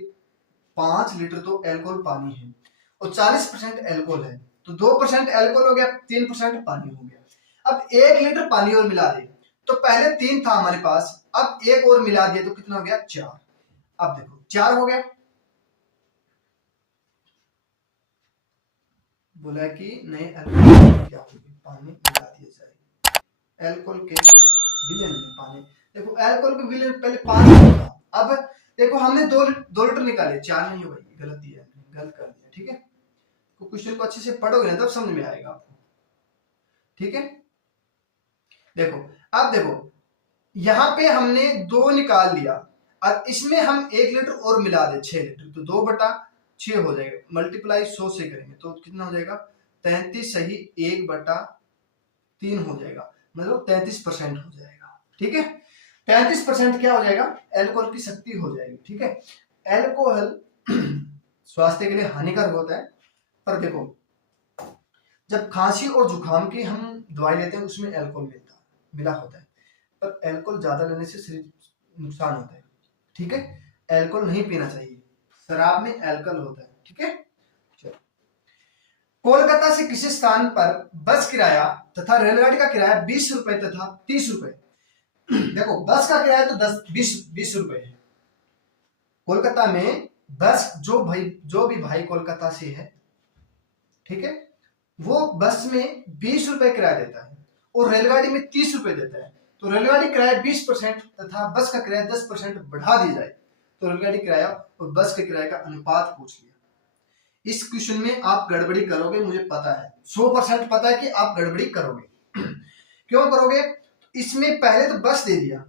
5 लीटर तो एल्कोहल पानी है और 40% एल्कोहल है तो 2% एल्कोहल हो गया, 3% पानी हो गया। अब 1 लीटर पानी और मिला दे तो पहले 3 था हमारे पास, अब 1 और मिला दिए तो कितना हो गया, 4। अब देखो 4 हो गया। बोला कि नए एल्कोहल क्या होगी, पानी मिला दिया जाए एल्कोहल के विलयन में पानी। देखो एल्कोहल के विलयन पहले पानी था, अब देखो हमने 2 लीटर निकाले, 4 नहीं होगा, गलत दिया, गलत कर दिया। ठीक है, तो क्वेश्चन को अच्छे से पढ़ोगे ना तब समझ में आएगा आपको। ठीक है, देखो अब देखो यहां पे हमने 2 निकाल लिया और इसमें हम 1 लीटर और मिला दे 6 लीटर तो 2/6 हो जाएगा, मल्टीप्लाई 100 से करेंगे तो कितना हो जाएगा, 33 सही 1/3 हो जाएगा, मतलब 33% हो जाएगा। ठीक है, 33% क्या हो जाएगा, एल्कोहल की शक्ति हो जाएगी। ठीक है, एल्कोहल स्वास्थ्य के लिए हानिकारक होता है, पर देखो जब खांसी और जुकाम की हम दवाई लेते हैं उसमें एल्कोहल मिला होता है, पर एल्कोहल ज्यादा लेने से शरीर नुकसान होता है। ठीक है, एल्कोहल नहीं पीना चाहिए, शराब में एल्कोहल होता है। ठीक है, कोलकाता से किसी स्थान पर बस किराया तथा रेलगाड़ी का किराया 20 रुपए तथा 30 रुपए। देखो बस का किराया तो 20 रुपए है। कोलकाता में बस जो भी भाई कोलकाता से है, ठीक है, वो बस में 20 रुपए किराया देता है और रेलगाड़ी में 30 रुपए देता है। तो रेलगाड़ी किराया 20% तथा बस का किराया 10% बढ़ा दी जाए तो रेलगाड़ी किराया और बस के किराए का अनुपात पूछ लिया। इस क्वेश्चन में आप गड़बड़ी करोगे, मुझे पता है, 100% पता है कि आप गड़बड़ी करोगे। क्यों करोगे, इसमें पहले तो बस दे दिया,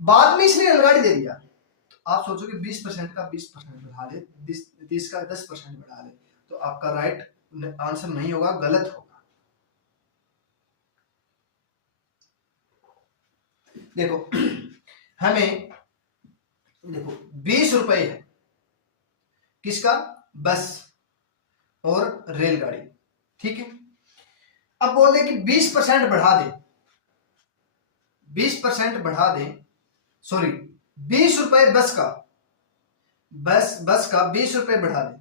बाद में इसने रेलगाड़ी दे दिया, तो आप सोचोगे 20% का 20% बढ़ा दे, 30 का 10% बढ़ा दे, तो आपका राइट आंसर नहीं होगा, गलत होगा। देखो हमें देखो 20 रुपए है किसका, बस और रेलगाड़ी। ठीक है, अब बोल दे कि 20% बढ़ा दे, 20% बढ़ा दे, सॉरी 20 रुपए बस का, बस का 20 रुपए बढ़ा दे,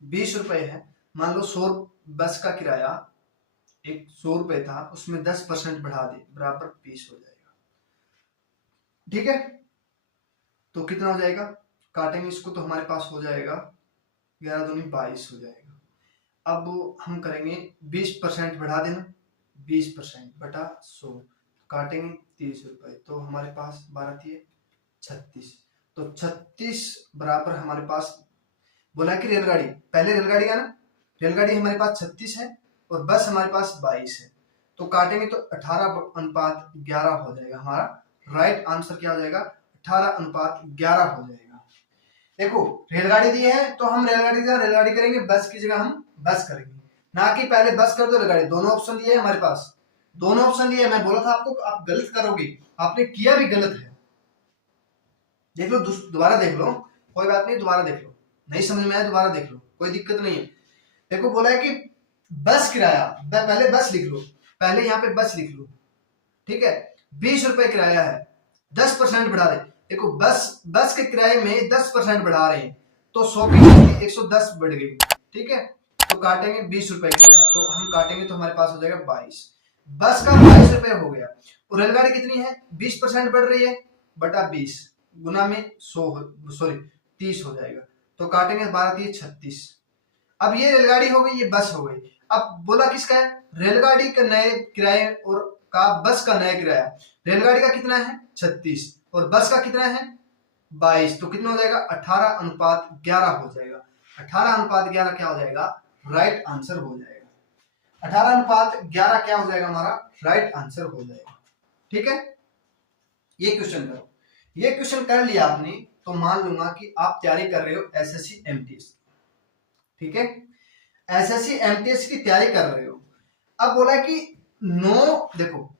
20 रुपए है, मान लो 100 बस का किराया 100 रुपए था, उसमें 10% बढ़ा दे बराबर 20 हो जाएगा। ठीक है, तो कितना हो जाएगा, काटेंगे इसको तो हमारे पास हो जाएगा 11 दूनी 22 हो जाएगा। अब हम करेंगे 20% बढ़ा देना, 20% बटा 100, काटेंगे 30 रुपए तो हमारे पास 12 थी 36, तो 36 बराबर हमारे पास बोला कि रेलगाड़ी, पहले रेलगाड़ी का ना, रेलगाड़ी हमारे पास 36 है और बस हमारे पास 22 है, तो काटेंगे तो 18:11 हो जाएगा। हमारा राइट आंसर क्या हो जाएगा, 18:11 हो जाएगा। देखो रेलगाड़ी दी है तो हम रेलगाड़ी करेंगे, बस की जगह हम बस करेंगे, ना कि पहले बस कर दो रेलगाड़ी। दोनों ऑप्शन दिए है हमारे पास, दोनों ऑप्शन दिए। मैं बोला था आपको आप गलत करोगे, आपने किया भी गलत है। देख लो, दोबारा देख लो, कोई बात नहीं, दोबारा देख लो, नहीं समझ में आया दोबारा देख लो, कोई दिक्कत नहीं है। देखो बोला है कि बस किराया, पहले बस लिख लो, पहले यहाँ पे बस लिख लो। ठीक है, 20 रुपए किराया है, 10% बढ़ा दे। देखो बस के किराए में 10% बढ़ा रहे हैं तो 100 की 110 बढ़ गई। ठीक है, तो काटेंगे 20 रुपए किराया, तो हम काटेंगे तो हमारे पास हो जाएगा 22, बस का 22 रुपए हो गया। और रेलगाड़ी कितनी है, 20% बढ़ रही है, बटा 20 गुना में 30 हो जाएगा, तो काटेंगे 12 36। अब ये रेलगाड़ी हो गई, ये बस हो गई। अब बोला किसका है, रेलगाड़ी का नए किराए और का बस का नया किराया। रेलगाड़ी का कितना है 36 और बस का कितना है 22, तो कितना हो जाएगा 18:11 हो जाएगा। 18:11 क्या हो जाएगा, राइट आंसर हो जाएगा। 18:11 क्या हो जाएगा हमारा, राइट आंसर हो जाएगा। ठीक है, ये क्वेश्चन करो। ये क्वेश्चन कर लिया आपने तो मान लूंगा कि आप तैयारी कर रहे हो एसएससी एमटीएस। ठीक है, एसएससी एमटीएस की तैयारी कर रहे हो। अब बोला कि 9, देखो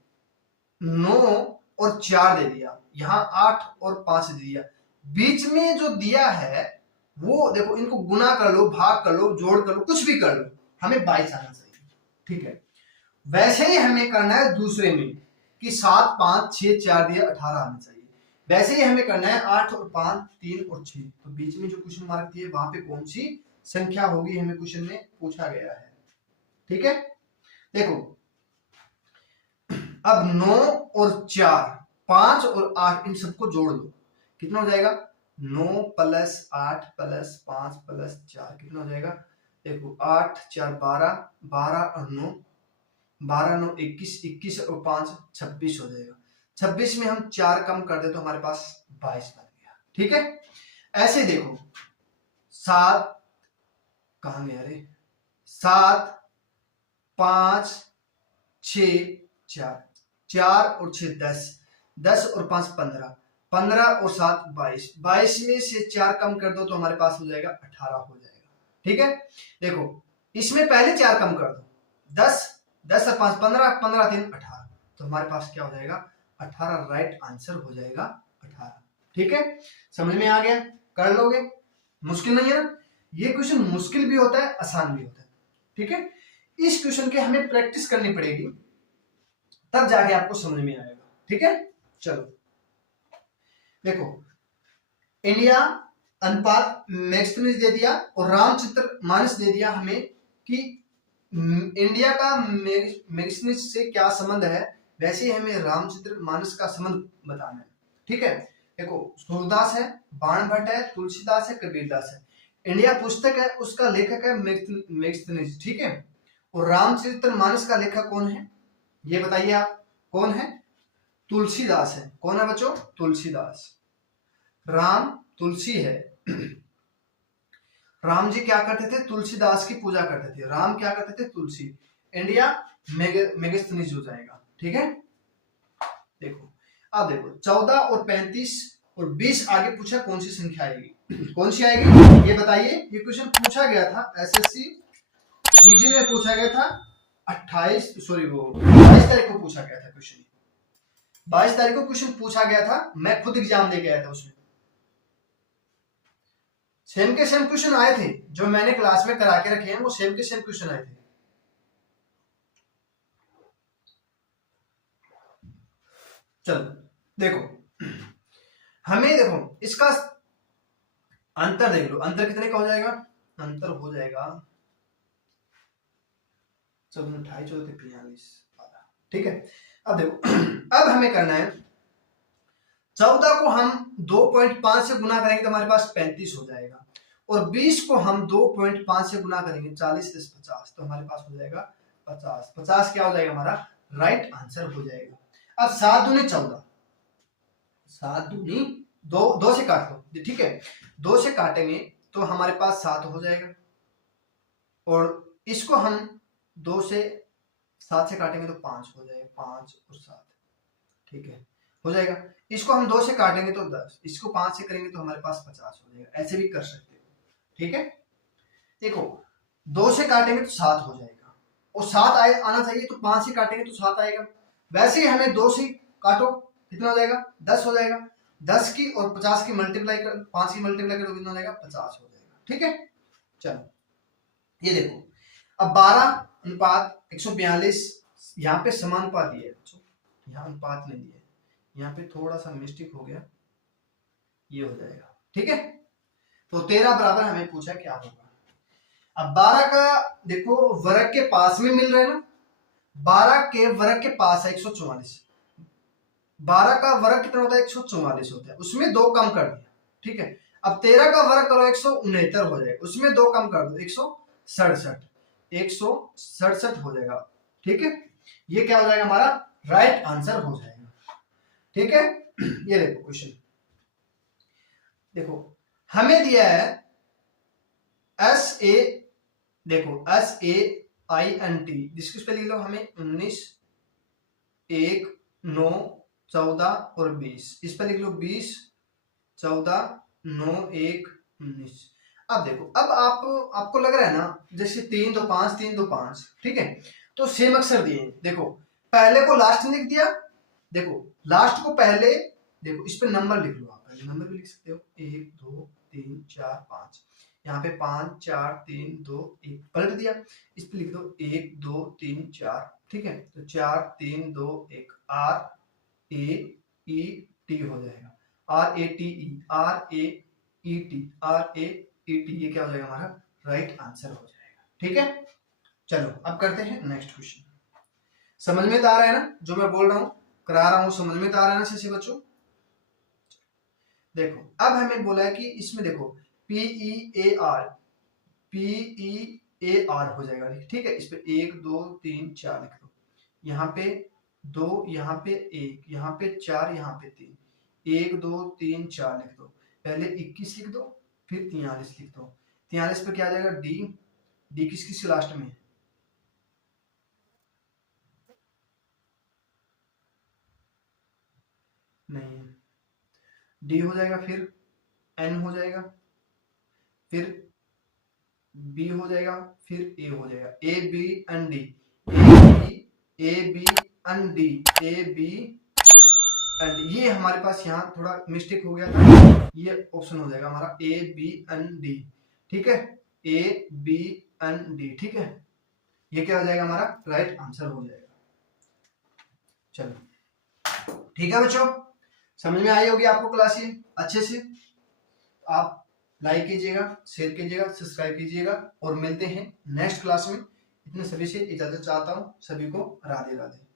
9 और 4 दे दिया, यहाँ 8 और 5 दे दिया, बीच में जो दिया है वो देखो, इनको गुना कर लो, भाग कर लो, जोड़ कर लो, कुछ भी कर लो, हमें 22 आना चाहिए। ठीक है, वैसे ही हमें करना है दूसरे में कि 7, 5, 6, 4 दिया 18 आना चाहिए। वैसे ही हमें करना है 8 और 5, 3 और 6, तो बीच में जो क्वेश्चन मार्क दिए वहां पे कौन सी संख्या होगी, हमें क्वेश्चन में पूछा गया है। ठीक है, देखो अब 9 और 4, 5 और 8 इन सबको जोड़ दो, कितना हो जाएगा 9 + 8 + 5 + 4 कितना हो जाएगा, देखो 8, 4, 12, 12 और 9, 12, 9, 21, 21 और 5, 26 हो जाएगा। 26 में हम 4 कम कर दे तो हमारे पास 22 बन गया। ठीक है, ऐसे देखो 7 कहां गया रे, 7, 5, 6, 4, 4 और 6 10, 10 और 5 15, 15 और 7 22, 22 में से 4 कम कर दो तो हमारे पास हो जाएगा 18 हो जाएगा। ठीक है, देखो इसमें पहले 4 कम कर दो, 10, 10 और 5 15, 15 3 18, तो हमारे पास क्या हो जाएगा 18, राइट आंसर हो जाएगा 18। ठीक है, समझ में आ गया, कर लोगे, मुश्किल नहीं है ना। ये क्वेश्चन मुश्किल भी होता है, आसान भी होता है। ठीक है, इस क्वेश्चन के हमें प्रैक्टिस करनी पड़ेगी, तब जाके आपको समझ में आएगा। ठीक है, चलो देखो, इंडिया अनुपात मैक्सिमम दे दिया और रामचरितमानस दे दिया हमें कि इंडिया का मैक्सिमम से क्या संबंध है, वैसे ही हमें रामचरितमानस का संबंध बताना है। ठीक है, देखो सूरदास है, बाण भट्ट है, तुलसीदास है, कबीरदास है। इंडिया पुस्तक है, उसका लेखक है मैक्सिमम। ठीक है, और रामचरितमानस का लेखक कौन है, ये बताइए आप, कौन है, तुलसीदास है। कौन है बच्चों, तुलसीदास। राम तुलसी है, राम जी क्या करते थे, तुलसीदास की पूजा करते थे, राम क्या करते थे, तुलसी। इंडिया मेगास्थनीज हो जाएगा। ठीक है, देखो अब देखो 14 और 35 और 20 आगे पूछा कौन सी संख्या आएगी, कौन सी आएगी ये बताइए। ये क्वेश्चन पूछा गया था एसएससी रीजन में, पूछा गया था 22 तारीख को पूछा गया था क्वेश्चन, 22 तारीख को क्वेश्चन पूछा गया था, मैं खुद एग्जाम दे गया था, उसमें सेम के सेम क्वेश्चन आए थे, जो मैंने क्लास में करा के रखे हैं वो सेम के सेम क्वेश्चन आए थे। चलो देखो, हमें देखो इसका अंतर देख लो, अंतर कितने का हो जाएगा, अंतर हो जाएगा 14, 28, 14, 43। ठीक है, अब देखो अब हमें करना है 14 को हम 2.5 से गुना करेंगे तो हमारे पास 35 हो जाएगा, और 20 को हम 2.5 से गुना करेंगे 40 + 50, तो हमारे पास हो जाएगा 50। 50 क्या हो जाएगा हमारा, राइट आंसर हो जाएगा। अब 7 दूनी 14, 7 दूनी 2, 2 से काट लो। ठीक है, 2 से काटेंगे तो हमारे पास 7 हो जाएगा, और इसको हम 2 से 7 से काटेंगे तो 5 हो जाएगा, 5 और 7। ठीक है, हो जाएगा। इसको हम 2 से काटेंगे तो 10, इसको 5 से करेंगे तो हमारे पास 50 हो जाएगा, ऐसे भी कर सकते हो। ठीक है, देखो 2 से काटेंगे तो 7 हो जाएगा, और 7 आना चाहिए, तो 5 से काटेंगे तो 7 आएगा। वैसे ही हमें 2 से काटो, कितना हो जाएगा, 10 हो जाएगा। 10 की और 50 की मल्टीप्लाई कर, 5 की मल्टीप्लाई करो, कितना हो जाएगा, 50 हो जाएगा। ठीक है, चलो ये देखो, अब 12:142, यहाँ पे समानुपात दिया है बच्चों, यहाँ अनुपात नहीं दिया है, यहाँ पे थोड़ा सा मिस्टेक हो गया, ये हो जाएगा। ठीक है, तो 13 बराबर हमें पूछा क्या होगा। अब 12 का देखो वर्ग के पास में मिल रहा है ना, 12 के वर्ग के पास है 144, 12 का वर्ग कितना होता है, 144 होता है, उसमें 2 कम कर दिया। ठीक है, अब 13 का वर्ग करो 169 हो जाएगा, उसमें 2 कम कर दो 167, 167 हो जाएगा। ठीक है, ये क्या हो जाएगा हमारा राइट आंसर हो जाएगा। ठीक है, ये देखो क्वेश्चन, देखो हमें दिया है एस ए, देखो SAINT, जिसको पे लिख लो हमें 19, 1, 9, 14 और 20, इस पर लिख लो 20, 14, 9, 1, 19। अब देखो, अब आपको लग रहा है ना जैसे 3 2 5 3 2 5, ठीक है, तो सेम अक्षर दिए। देखो पहले को लास्ट में लिख दिया, देखो लास्ट को पहले, देखो इस पे नंबर लिख लो, आप पहले नंबर भी लिख सकते हो 1 2 3 4 5, यहाँ पे 5 4 3 2 1 पलट दिया, इस पे लिख दो 1 2 3 4, ठीक है, तो 4 3 2 1 RAET हो जाएगा, RATE, ये क्या हो जाएगा हमारा राइट आंसर हो जाएगा। ठीक है, चलो अब करते हैं नेक्स्ट क्वेश्चन। समझ में तो आ रहा है ना जो मैं बोल रहा हूं, करा रहा हूं, समझ में तो आ रहा है ना से बच्चों। देखो अब हमें बोला है कि इसमें देखो PEAR हो जाएगा, ठीक है, इस पे 1 2 3 4 लिख दो, यहाँ पे 2, यहाँ पे 1, यहाँ पे 4, यहाँ पे 3, 1 2 3 4 लिख दो, पहले 21 लिख दो, फिर 43 लिख दो, 43 पे क्या आ जाएगा डी किस किस लास्ट में, नहीं डी हो जाएगा, फिर एन हो जाएगा, फिर बी हो जाएगा, फिर ए हो जाएगा, A B N D, A B N D, A B N D, ये हमारे पास यहाँ थोड़ा मिस्टेक हो गया था, ये ऑप्शन हो जाएगा हमारा ए बी एन डी। ठीक है, ए बी एन डी, ठीक है, ये क्या हो जाएगा हमारा राइट आंसर हो जाएगा। चलो ठीक है बच्चों, समझ में आई होगी आपको क्लास ये अच्छे से। आप लाइक कीजिएगा, शेयर कीजिएगा, सब्सक्राइब कीजिएगा और मिलते हैं नेक्स्ट क्लास में। इतने सभी से इजाजत चाहता हूँ, सभी को राधे राधे।